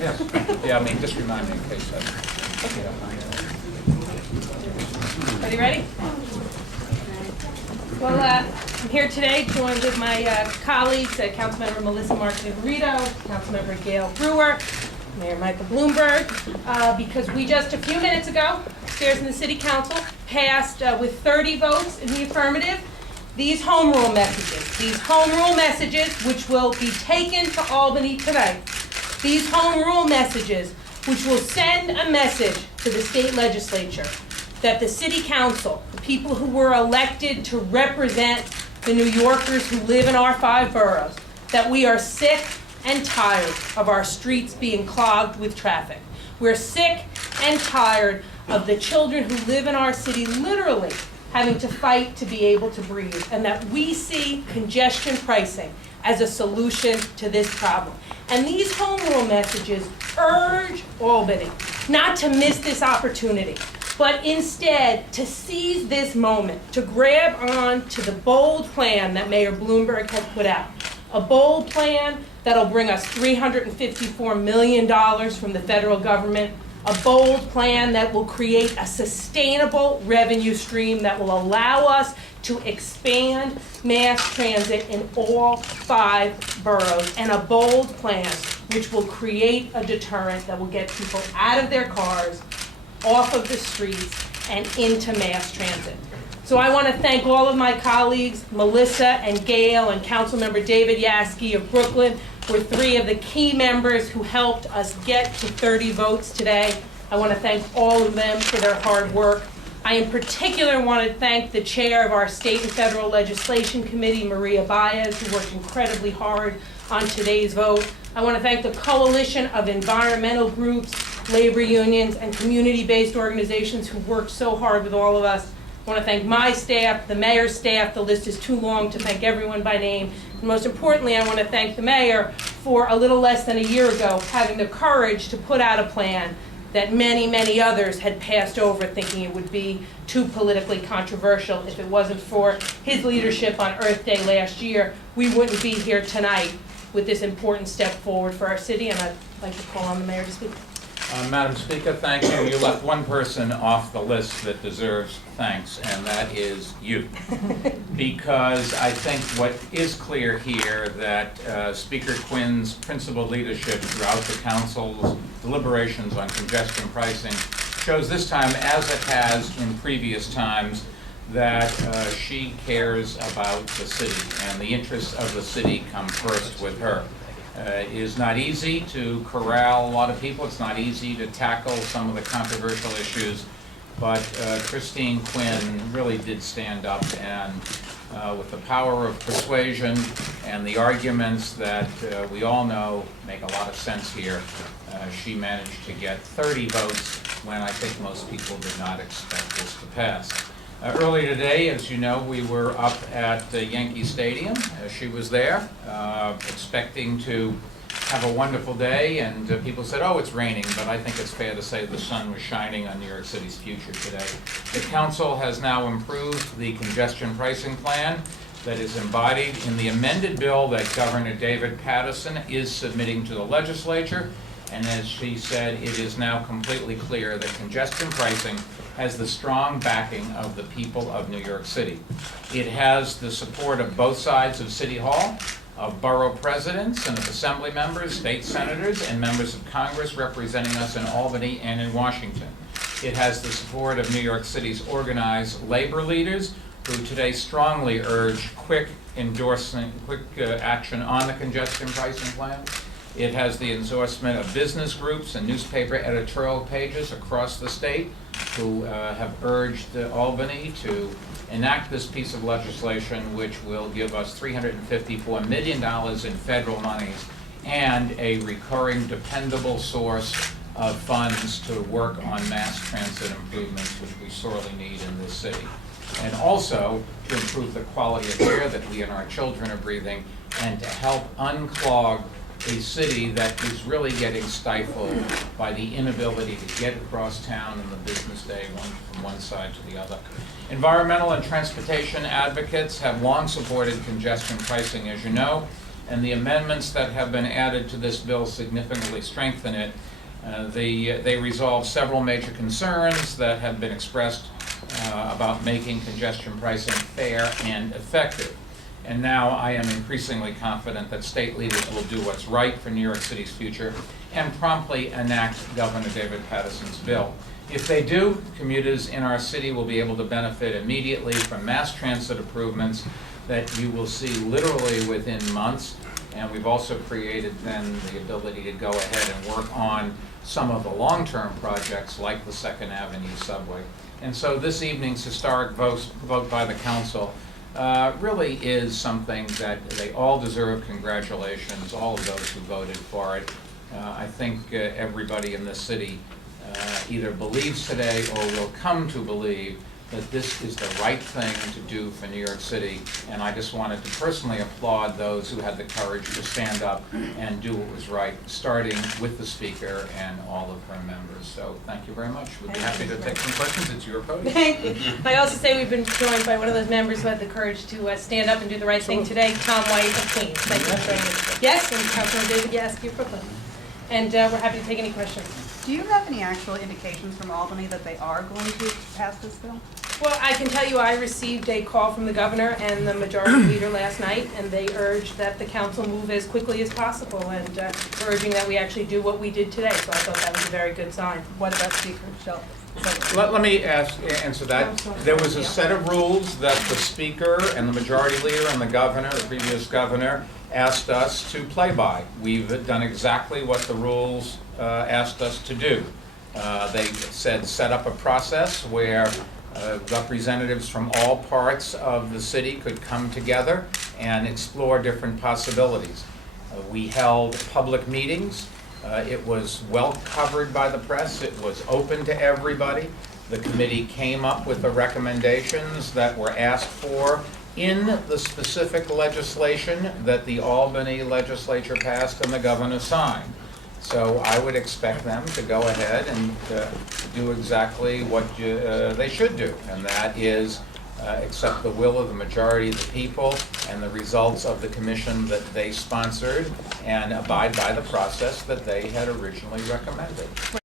Yes. Yeah, I mean, just remind me in case I... Are you ready? Well, I'm here today joined with my colleagues, Councilmember Melissa Martinez-Garrido, Councilmember Gail Brewer, Mayor Michael Bloomberg, because we just a few minutes ago, upstairs in the City Council, passed with 30 votes in the affirmative these home rule messages, which will be taken to Albany tonight. These home rule messages, which will send a message to the state legislature that the City Council, the people who were elected to represent the New Yorkers who live in our 5 boroughs, that we are sick and tired of our streets being clogged with traffic. We're sick and tired of the children who live in our city literally having to fight to be able to breathe, and that we see congestion pricing as a solution to this problem. And these home rule messages urge Albany not to miss this opportunity, but instead to seize this moment, to grab on to the bold plan that Mayor Bloomberg has put out. A bold plan that'll bring us $354 million from the federal government, a bold plan that will create a sustainable revenue stream that will allow us to expand mass transit in all 5 boroughs, and a bold plan which will create a deterrent that will get people out of their cars, off of the streets, and into mass transit. So I want to thank all of my colleagues, Melissa and Gail and Councilmember David Yaski of Brooklyn, were 3 of the key members who helped us get to 30 votes today. I want to thank all of them for their hard work. I in particular want to thank the chair of our State and Federal Legislation Committee, Maria Baez, who worked incredibly hard on today's vote. I want to thank the coalition of environmental groups, labor unions, and community-based organizations who worked so hard with all of us. I want to thank my staff, the mayor's staff. The list is too long to thank everyone by name. And most importantly, I want to thank the mayor for a little less than a year ago having the courage to put out a plan that many, many others had passed over, thinking it would be too politically controversial. If it wasn't for his leadership on Earth Day last year, we wouldn't be here tonight with this important step forward for our city, and I'd like to call on the mayor to speak. Madam Speaker, thank you. You left one person off the list that deserves thanks, and that is you. Because I think what is clear here that Speaker Quinn's principled leadership throughout the Council's deliberations on congestion pricing shows this time, as it has in previous times, that she cares about the city, and the interests of the city come first with her. It is not easy to corral a lot of people. It's not easy to tackle some of the controversial issues, but Christine Quinn really did stand up, and with the power of persuasion and the arguments that we all know make a lot of sense here, she managed to get 30 votes when I think most people did not expect this to pass. Earlier today, as you know, we were up at Yankee Stadium. She was there, expecting to have a wonderful day, and people said, oh, it's raining, but I think it's fair to say the sun was shining on New York City's future today. The Council has now improved the congestion pricing plan that is embodied in the amended bill that Governor David Paterson is submitting to the legislature, and as she said, it is now completely clear that congestion pricing has the strong backing of the people of New York City. It has the support of both sides of City Hall, of borough presidents and of assembly members, state senators, and members of Congress representing us in Albany and in Washington. It has the support of New York City's organized labor leaders, who today strongly urge quick action on the congestion pricing plan. It has the endorsement of business groups and newspaper editorial pages across the state who have urged Albany to enact this piece of legislation, which will give us $354 million in federal monies and a recurring, dependable source of funds to work on mass transit improvements, which we sorely need in this city. And also to improve the quality of air that we and our children are breathing, and to help unclog a city that is really getting stifled by the inability to get across town in the business day from one side to the other. Environmental and transportation advocates have long supported congestion pricing, as you know. and the amendments that have been added to this bill significantly strengthen it. They resolve several major concerns that have been expressed about making congestion pricing fair and effective. And now I am increasingly confident that state leaders will do what's right for New York City's future and promptly enact Governor David Paterson's bill. If they do, commuters in our city will be able to benefit immediately from mass transit improvements that you will see literally within months. And we've also created then the ability to go ahead and work on some of the long-term projects like the 2nd Avenue subway. And so this evening's historic vote by the council really is something that they all deserve congratulations, all of those who voted for it. I think everybody in this city either believes today or will come to believe that this is the right thing to do for New York City, and I just wanted to personally applaud those who had the courage to stand up and do what was right, starting with the Speaker and all of her members. So thank you very much. We'd be happy to take some questions. It's your podium. Thank you. I also say we've been joined by one of those members who had the courage to stand up and do the right thing today, Tom White of Quinn. Thank you for joining us. Yes, and Councilman David Yaski of Brooklyn. And we're happy to take any questions. Do you have any actual indications from Albany that they are going to pass this bill? Well, I can tell you I received a call from the governor and the majority leader last night, and they urged that the council move as quickly as possible, and urging that we actually do what we did today. So I thought that was a very good sign. What about Speaker Shelton? Let me answer that. There was a set of rules that the Speaker and the Majority Leader and the Governor, the previous Governor, asked us to play by. We've done exactly what the rules asked us to do. They said set up a process where representatives from all parts of the city could come together and explore different possibilities. We held public meetings. It was well covered by the press. It was open to everybody. The committee came up with the recommendations that were asked for in the specific legislation that the Albany legislature passed and the governor signed. So I would expect them to go ahead and do exactly what they should do, and that is accept the will of the majority of the people and the results of the commission that they sponsored and abide by the process that they had originally recommended.